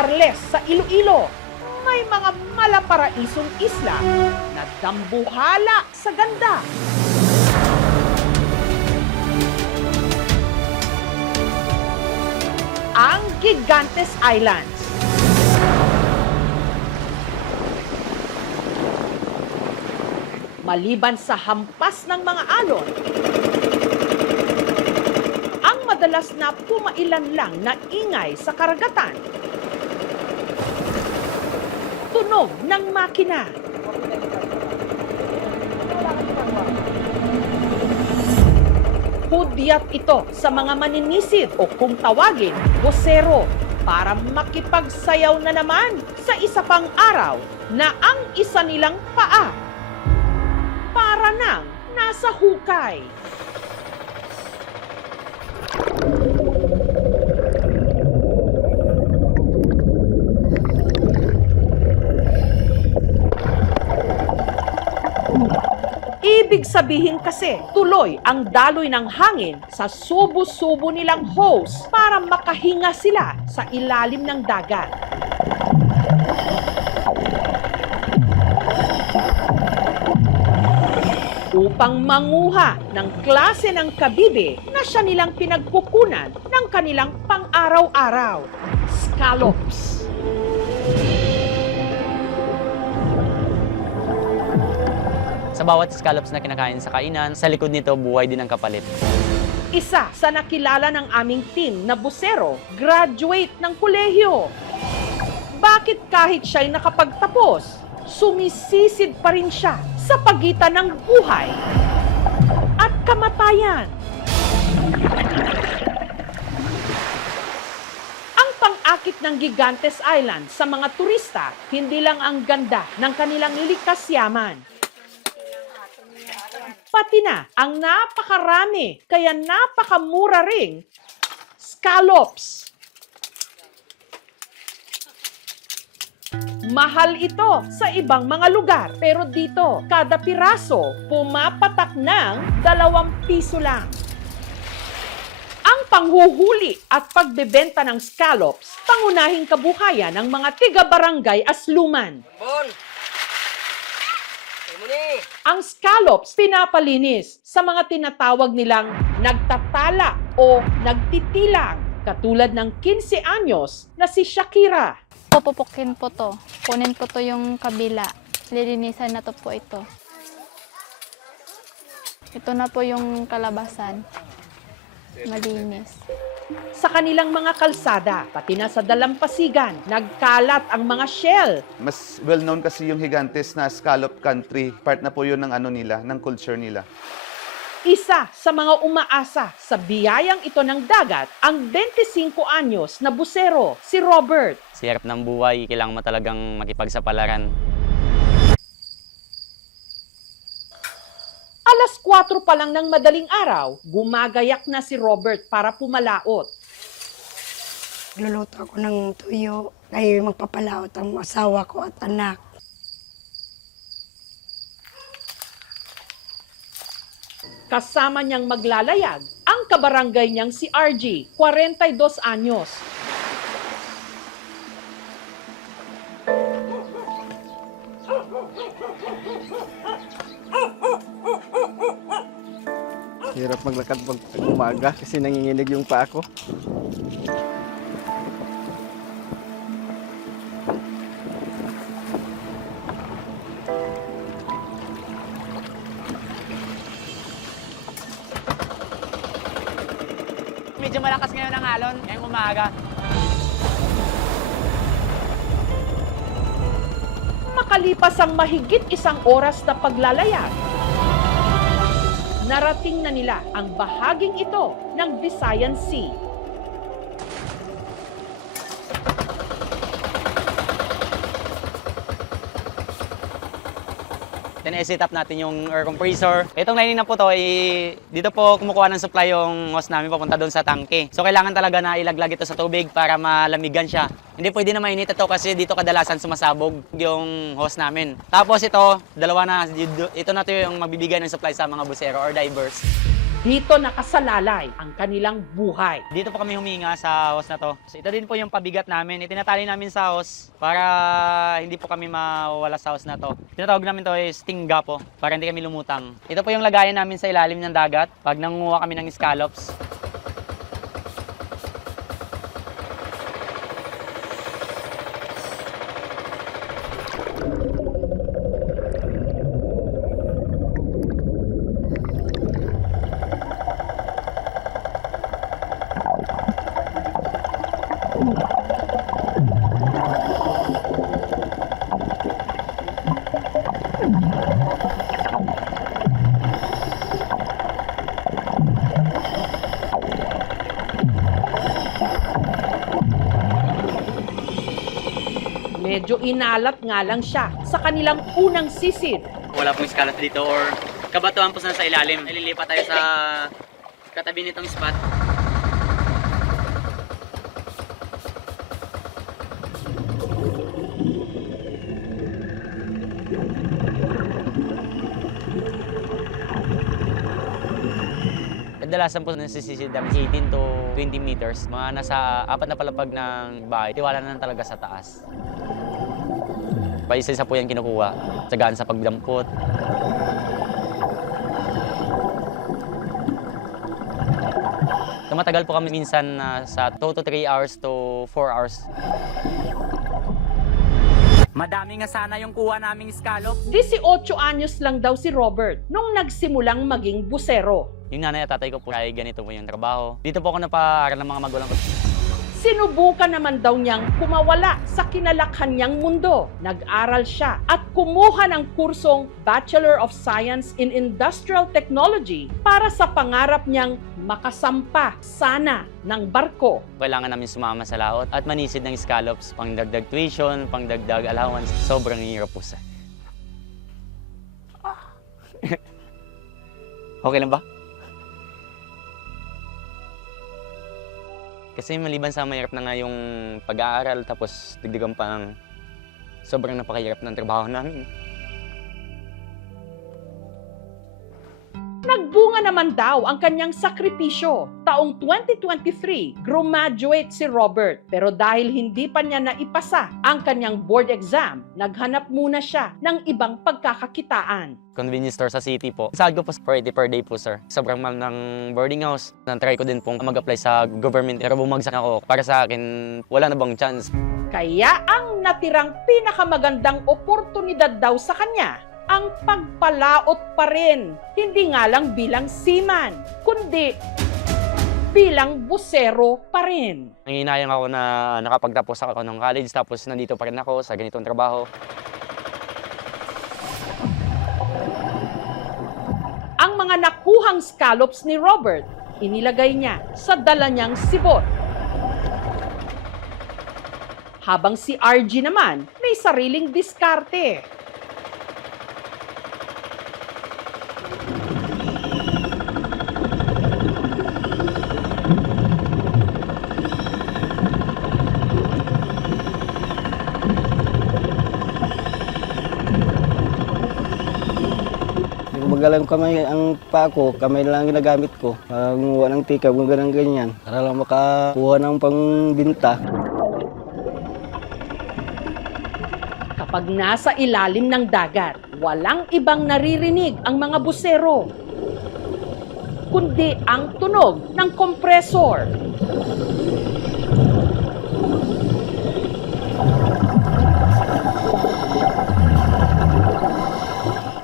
Carles sa Iloilo, may mga malaparaisong isla na dambuhala sa ganda. Ang Gigantes Islands. Maliban sa hampas ng mga alon, ang madalas na pumailan lang na ingay sa karagatan, tunog ng makina, hudyat ito sa mga maninisid o kung tawagin, bosero, para makipagsayaw na naman sa isa pang araw na ang isa nilang paa para nang nasa hukay. Ibig sabihin kasi, tuloy ang daloy ng hangin sa subo-subo nilang hose para makahinga sila sa ilalim ng dagat. Upang manguha ng klase ng kabibe na siya nilang pinagkukunan ng kanilang pang-araw-araw, scallops. Sa bawat scallops na kinakain sa kainan, sa likod nito buhay din ang kapalit. Isa sa nakilala ng aming team na busero, graduate ng kolehiyo. Bakit kahit siya'y nakapagtapos, sumisisid pa rin siya sa pagitan ng buhay at kamatayan? Ang pang-akit ng Gigantes Island sa mga turista, hindi lang ang ganda ng kanilang likas yaman, pati na ang napakarami, kaya napakamura ring scallops. Mahal ito sa ibang mga lugar, pero dito, kada piraso, pumapatak ng 2 piso lang. Ang panghuhuli at pagbebenta ng scallops, pangunahing kabuhayan ng mga tiga-barangay Asluman. Ang scallops pinapalinis sa mga tinatawag nilang nagtatala o nagtitilang, katulad ng 15 anyos na si Shakira. Pupupukin po to. Kunin po to yung kabila. Lilinisan na to po ito. Ito na po yung kalabasan. Malinis. Sa kanilang mga kalsada, pati na sa dalampasigan, nagkalat ang mga shell. Mas well-known kasi yung Gigantes na scallop country. Part na po yun ng ano nila, ng culture nila. Isa sa mga umaasa sa biyayang ito ng dagat, ang 25 anyos na busero, si Robert. Sa hirap ng buhay, kailangan mo talagang makipagsapalaran. Alas 4 pa lang ng madaling araw, gumagayak na si Robert para pumalaot. Luluto ako ng tuyo. Ay magpapalaot ang asawa ko at anak. Kasama niyang maglalayag ang kabarangay niyang si RG, 42 anyos. Hirap maglakad pag umaga kasi nanginginig yung paa ko. Medyo malakas ngayon ang alon, ngayong umaga. Makalipas ang mahigit 1 oras na paglalayag, narating na nila ang bahaging ito ng Visayan Sea. Then i-set up natin yung air compressor. Itong lining na po to, dito po kumukuha ng supply yung hose namin papunta doon sa tangke. So kailangan talaga na ilaglag ito sa tubig para malamigan siya. Hindi pwede na mainit ito kasi dito kadalasan sumasabog yung hose namin. Tapos ito, dalawa na, ito na to yung magbibigay ng supply sa mga busero or divers. Dito nakasalalay ang kanilang buhay. Dito po kami huminga sa hose na to. So, ito din po yung pabigat namin. Itinatali namin sa hose para hindi po kami mawala sa hose na to. Tinatawag namin to is stingga po para hindi kami lumutang. Ito po yung lagayan namin sa ilalim ng dagat pag nangunguha kami ng scallops. Medyo inalat nga lang siya sa kanilang unang sisid. Wala pong scallops dito or kabatuan po sa ilalim. Nalilipat tayo sa katabi nitong spot. Kadalasan po nasisisid namin 18 to 20 meters. Mga nasa 4 na palapag ng bahay. Tiwala na talaga sa taas. Paisa-isa po yan kinukuha. Tsagaan sa pagdampot. Tumatagal po kami minsan sa 2 to 3 hours to 4 hours. Madami nga sana yung kuha naming scallop. 18 anyos lang daw si Robert nung nagsimulang maging busero. Yung nanay at tatay ko po ay ganito po yung trabaho. Dito po ako napaaral ng mga magulang ko. Sinubukan naman daw niyang kumawala sa kinalakhan niyang mundo. Nag-aral siya at kumuha ng kursong Bachelor of Science in Industrial Technology para sa pangarap niyang makasampa sana ng barko. Kailangan namin sumama sa laot at manisid ng scallops, pangdagdag tuition, pangdagdag allowance. Sobrang hirap po sa. Okay lang ba? Kasi maliban sa mahirap na nga yung pag-aaral, tapos dagdagan pa ang sobrang napakahirap ng trabaho namin. Nagbunga naman daw ang kanyang sakripisyo. Taong 2023, graduate si Robert. Pero dahil hindi pa niya naipasa ang kanyang board exam, naghanap muna siya ng ibang pagkakakitaan. Convenience store sa city po. Sahod ko po 40 per day po, sir. Sobrang mahal ng boarding house. Nantry ko din pong mag-apply sa government. Pero bumagsak ako. Para sa akin, wala na bang chance? Kaya ang natirang pinakamagandang oportunidad daw sa kanya, ang pagpalaot pa rin. Hindi nga lang bilang seaman, kundi bilang busero pa rin. Nanginayang ako na nakapagtapos ako ng college, tapos nandito pa rin ako sa ganitong trabaho. Ang mga nakuhang scallops ni Robert, inilagay niya sa dala niyang sibot. Habang si RG naman, may sariling diskarte. Magalang kamay ang pako, kamay lang ginagamit ko. Gumawa ng tikab, ganyan. Para lang makakuha ng pangbinta. Kapag nasa ilalim ng dagat, walang ibang naririnig ang mga busero, kundi ang tunog ng kompresor.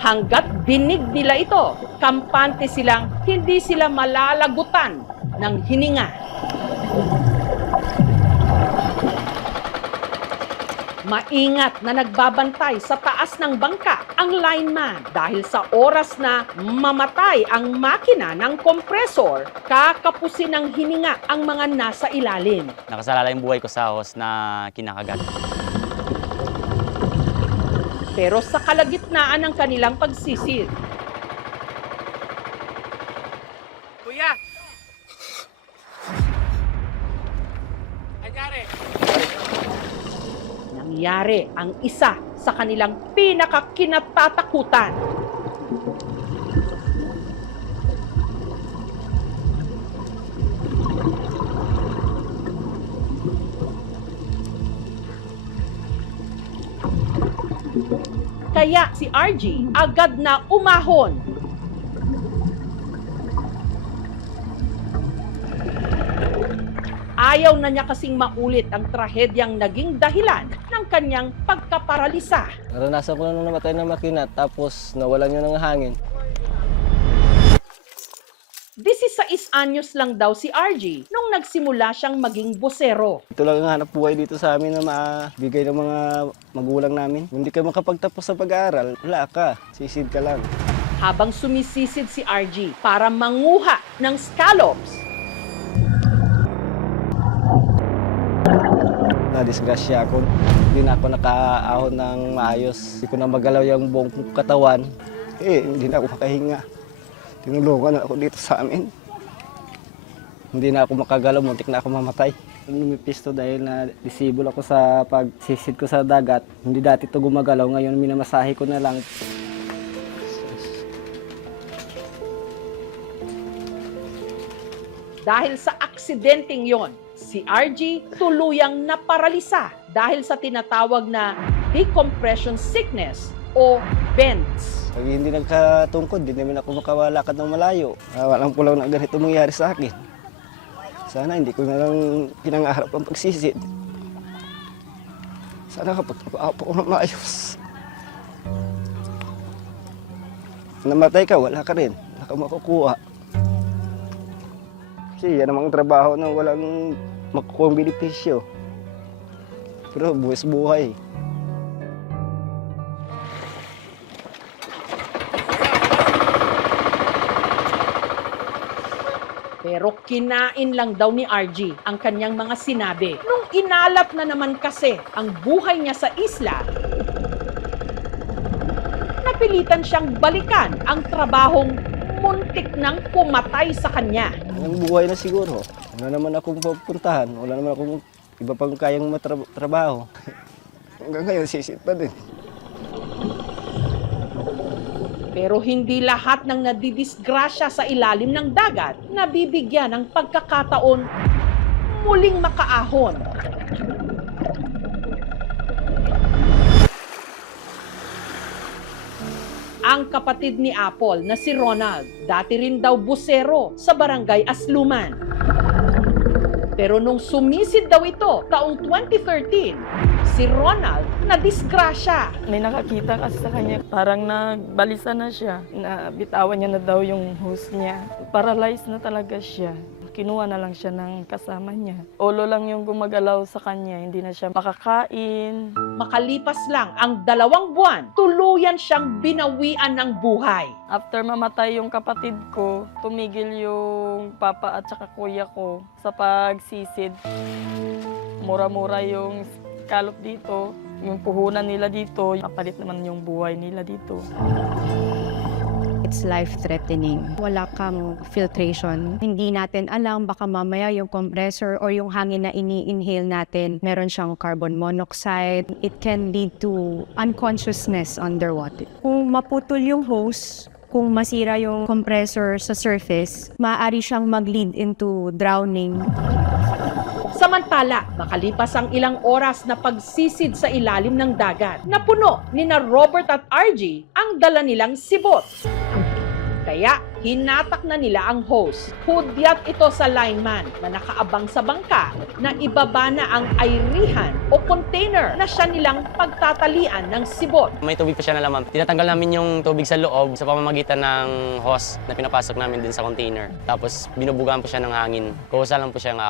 Hanggat dinig nila ito, kampante silang hindi sila malalagutan ng hininga. Maingat na nagbabantay sa taas ng bangka ang lineman dahil sa oras na mamatay ang makina ng kompresor, kakapusin ng hininga ang mga nasa ilalim. Nakasalala yung buhay ko sa hose na kinakagat. Pero sa kalagitnaan ng kanilang pagsisid, Kuya! Anyari? nangyari ang isa sa kanilang pinakakinatatakutan. Kaya si RG agad na umahon. Ayaw na niya kasing maulit ang trahedyang naging dahilan ng kanyang pagkaparalisa. Naranasan ko na nung namatay ng makina, tapos nawalan yun ng hangin. 16 anyos lang daw si RG nung nagsimula siyang maging busero. Ito lang ang hanap buhay dito sa amin na mabigay ng mga magulang namin. Kung hindi ka makapagtapos sa pag-aaral, wala ka, sisid ka lang. Habang sumisisid si RG para manguha ng scallops, Nadisgrasya ako. Hindi na ako nakaahon ng maayos. Hindi ko na magalaw yung buong katawan. Hindi na ako makahinga. Tinulungan na ako dito sa amin. Hindi na ako makagalaw, muntik na ako mamatay. Lumipis to dahil na disable ako sa pagsisid ko sa dagat. Hindi dati to gumagalaw, ngayon minamasahe ko na lang. dahil sa aksidenteng yon, si RG tuluyang naparalisa dahil sa tinatawag na decompression sickness o BENS. Pag hindi nagkatungkod, hindi namin ako makawalakad ng malayo. Walang pulaw na ganito mangyari sa akin. Sana hindi ko na lang pinangarap ang pagsisid. Sana kapag-trabaho ko na maayos. Namatay ka, wala ka rin. Wala ka makukuha. Kasi yan namang trabaho na walang makukuha ang benepisyo. Pero buwis buhay. Pero kinain lang daw ni RG ang kanyang mga sinabi. Nung inalap na naman kasi ang buhay niya sa isla, napilitan siyang balikan ang trabahong muntik nang pumatay sa kanya. Ang buhay na siguro. Wala naman akong pupuntahan. Wala naman akong iba pang kayang matrabaho. Hanggang ngayon, sisit pa din. Pero hindi lahat ng nadidisgrasya sa ilalim ng dagat nabibigyan ng pagkakataon muling makaahon. Ang kapatid ni Apple na si Ronald, dati rin daw busero sa barangay Asluman. Pero nung sumisid daw ito taong 2013, si Ronald nadisgrasya. May nakakita kasi sa kanya, parang nagbalisa na siya. Nabitawan niya na daw yung hose niya. Paralyzed na talaga siya. Kinuha na lang siya ng kasama niya. Ulo lang yung gumagalaw sa kanya, hindi na siya makakain. Makalipas lang ang 2 buwan, tuluyan siyang binawian ng buhay. After mamatay yung kapatid ko, tumigil yung papa at saka kuya ko sa pagsisid. Mura-mura yung scallop dito, yung puhunan nila dito, kapalit naman yung buhay nila dito. It's life-threatening. Wala kang filtration. Hindi natin alam, baka mamaya yung compressor or yung hangin na ini-inhale natin, meron siyang carbon monoxide. It can lead to unconsciousness underwater. Kung maputol yung hose, kung masira yung compressor sa surface, maaari siyang mag-lead into drowning. Samantala, makalipas ang ilang oras na pagsisid sa ilalim ng dagat, napuno ni na Robert at RG ang dala nilang sibot. Kaya hinatak na nila ang hose. Hudyat ito sa lineman na nakaabang sa bangka na ibaba na ang ayrihan o container na siya nilang pagtatalian ng sibot. May tubig pa siya na laman. Tinatanggal namin yung tubig sa loob sa pamamagitan ng hose na pinapasok namin din sa container. Tapos binubugaan po siya ng hangin. Kuhusa lang po siya ng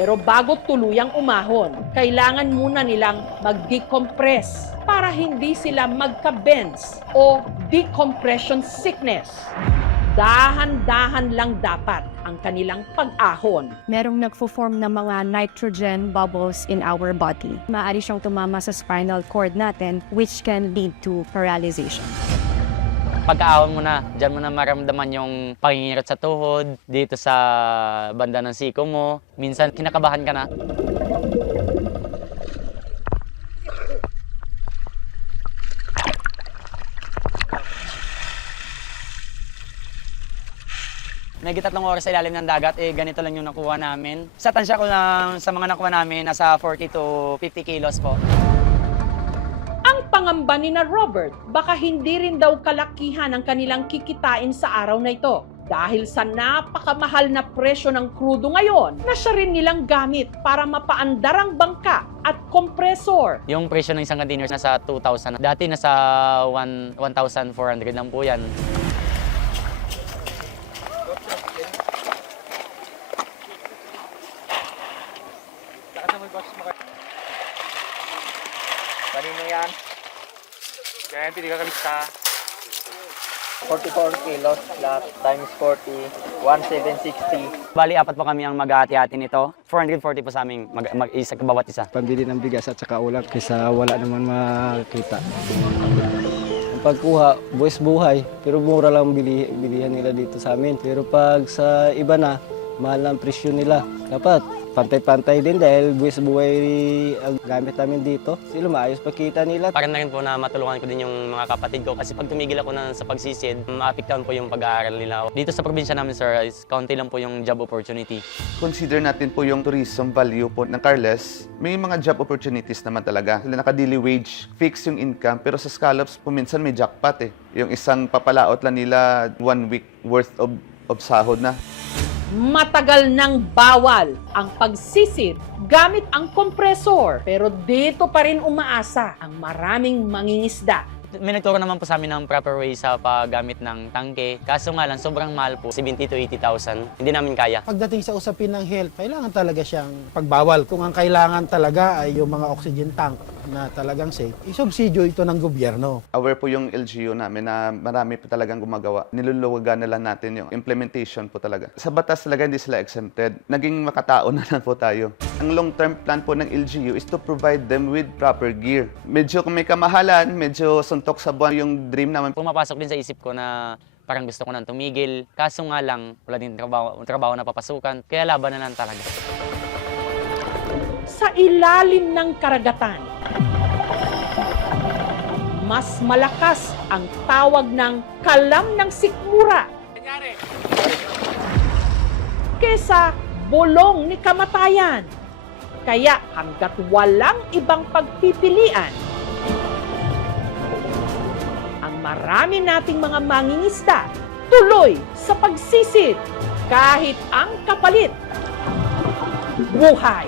Pero bago tuluyang umahon, kailangan muna nilang mag-decompress para hindi sila magka-BENS o decompression sickness. Dahan-dahan lang dapat ang kanilang pag-ahon. Merong nagfo-form ng mga nitrogen bubbles in our body. Maaari siyang tumama sa spinal cord natin, which can lead to paralyzation. Pagkaahon mo na, dyan mo na maramdaman yung pangingirit sa tuhod, dito sa banda ng siko mo. Minsan, kinakabahan ka na. Naging 3 oras sa ilalim ng dagat, ganito lang yung nakuha namin. Sa tansya ko lang, sa mga nakuha namin, nasa 40 to 50 kilos po. Ang pangamba ni na Robert, baka hindi rin daw kalakihan ang kanilang kikitain sa araw na ito. Dahil sa napakamahal na presyo ng krudo ngayon, na siya rin nilang gamit para mapaandar ang bangka at kompresor. Yung presyo ng isang container nasa 2,000. Dati nasa 1,400 lang po yan. Kanino yan? Ganyan, pili ka kalista. 44 kilos flat times 40, 1,760. Bali, 4 po kami ang mag-aati-ati nito. 440 po sa aming mag-isa bawat isa. Pambili ng bigas at saka ulam kaysa wala naman makita. Ang pagkuha, buwis buhay, pero mura lang bilihan nila dito sa amin. Pero pag sa iba na, mahal ang presyo nila. Dapat pantay-pantay din dahil buwis buhay ang gamit namin dito. Sila maayos pakita nila. Para na rin po na matulungan ko din yung mga kapatid ko kasi pag tumigil ako sa pagsisid, maapektuhan po yung pag-aaral nila. Dito sa probinsya namin, sir, is kaunti lang po yung job opportunity. Consider natin po yung tourism value po ng Carles. May mga job opportunities naman talaga. Naka-daily wage, fix yung income, pero sa scallops po minsan may jackpot eh. Yung isang papalaot lang nila 1 week worth of sahod na. Matagal nang bawal ang pagsisid gamit ang kompresor. Pero dito pa rin umaasa ang maraming mangingisda. May nagturo naman po sa amin ng proper way sa paggamit ng tangke. Kaso nga lang, sobrang mahal po, 70 to 80,000. Hindi namin kaya. Pagdating sa usapin ng health, kailangan talaga siyang pagbawal. Kung ang kailangan talaga ay yung mga oxygen tank na talagang safe, isubsidyo ito ng gobyerno. Aware po yung LGU namin na marami po talagang gumagawa. Niluluwagan na lang natin yung implementation po talaga. Sa batas talaga hindi sila exempted. Naging makatao na lang po tayo. Ang long-term plan po ng LGU is to provide them with proper gear. Medyo kung may kamahalan, medyo suntok sa buwan yung dream naman. Pumapasok din sa isip ko na parang gusto ko nang tumigil. Kaso nga lang, wala din trabaho na papasukan. Kaya laban na lang talaga. Sa ilalim ng karagatan, mas malakas ang tawag ng kalam ng sikmura kesa bulong ni kamatayan. Kaya hanggat walang ibang pagpipilian, ang marami nating mga mangingisda tuloy sa pagsisid kahit ang kapalit buhay.